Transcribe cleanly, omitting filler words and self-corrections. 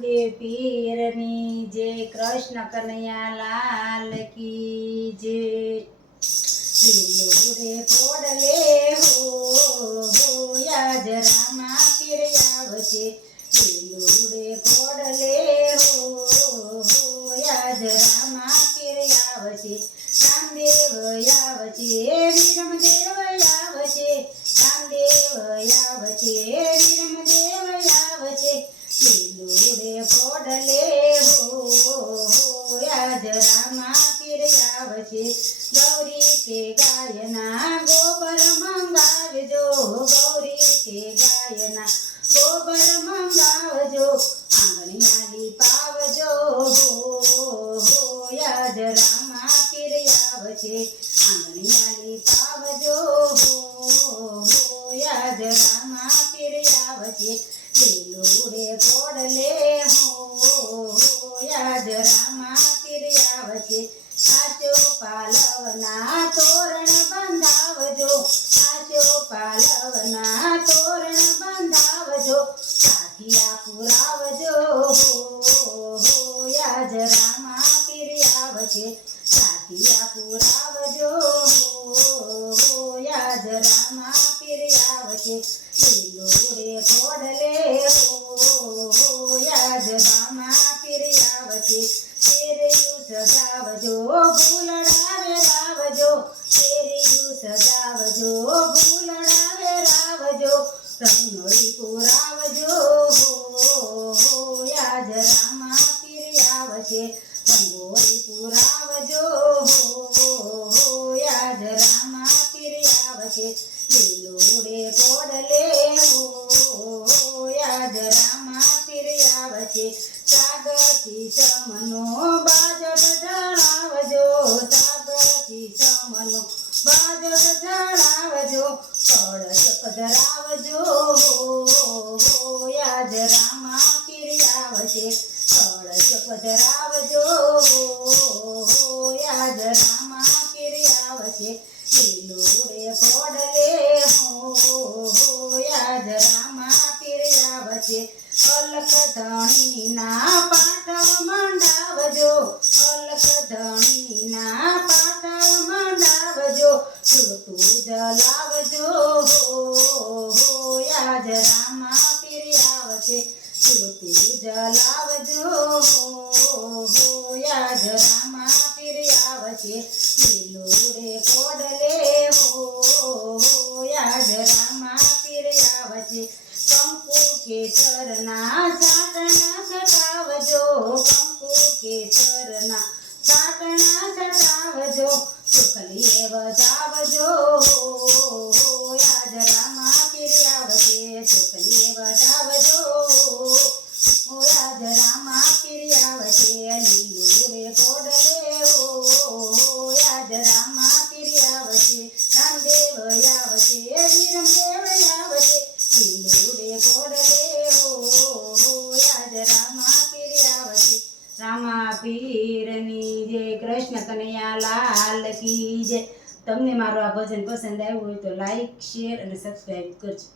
દેવ પીરની જય, કૃષ્ણ કનૈયા લાલ કી જય। લીલો રે પોડલે હો યાદ રામા પીર આવશે। લીલો રે પોડલે હો યાદ રામા પીર આવશે। રામદેવ આવશે, વિરમદેવ આવશે, રામદેવ આવશે, વિરમદેવ આવશે। લીલો રે પોડલે હો યાદ રામા પીર આવશે। ગૌરી તે ગાયના ગોબર મંગાવજો, ગૌરી તે ગાયના ગોબર મંગાવજો। આંગણિયાલી પાવજો યાદ રામા પીર આવશે। આંગણિયાલી પાવજો યાદ રામા પીર આવશે। લીલો રે પોડલે હો યાદ રામા પીર આવશે। આશો પાલવના તોરણ બંધાવજો, આશો પાલવના તોરણ બંધાવજો। કાઠિયા પુરાવજો યાદ રામા પીર આવશે। કાઠિયા પુરાવજો યાદ રામા પીર આવશે। લીલો રે પોડલે હો યાદ રામા પીર આવશે। શેરયું સજાવજો, ફૂલડા વેરાવજો, શેરયું સજાવજો, ફૂલડા વેરાવજો। રંગોળી પુરાવજો યાદ રામા પીર આવશે। રંગોળી પુરાવજો યાદ રામા પીર આવશે। લીલો રે પોડલે હો યાદ રામા પીર આવશે। સાગરથી સમનો બાજટ ઢળાવજો, સાગરથી સમનો બાજટ ઢળાવજો। કળશ પધરાવજો યાદ રામા પીર આવશે। કળશ પધરાવજો યાદ રામા પીર આવશે। લીલો રે પોડલે હો યાદ રામા પીર આવશે। અલખ ધણીના પાઠ મંડાવજો, અલખ ધણીના પાઠ મંડાવજો। જ્યોતું જલાવજો યાદ રામા પીર આવશે। જ્યોતું જલાવજો યાદ રામા પીર આવશે। લીલો રે પોડલે હો યાદ રામા પીર આવશે। કંકુ કેસરના સાટણા સટાવજો, કંકુ કેસરના સાટણા સટાવજો। ચોખલીએ વધાવજો યાદ રામા પીર આવશે। ચોખલીએ વધાવજો યાદ રામા પીર આવશે। લીલો રે પોડલે હો યાદ રામા પીર આવશે। રામદેવ આવશે, વિરમદેવ આવશે। લીલો રે પોડલે હો યાદ રામા પીર આવશે। રામા પીરની જય, કૃષ્ણ કનૈયા લાલ કી જય। તમને મારું આ ભજન પસંદ આવ્યું હોય તો લાઈક, શેર અને સબસ્ક્રાઈબ કરજો।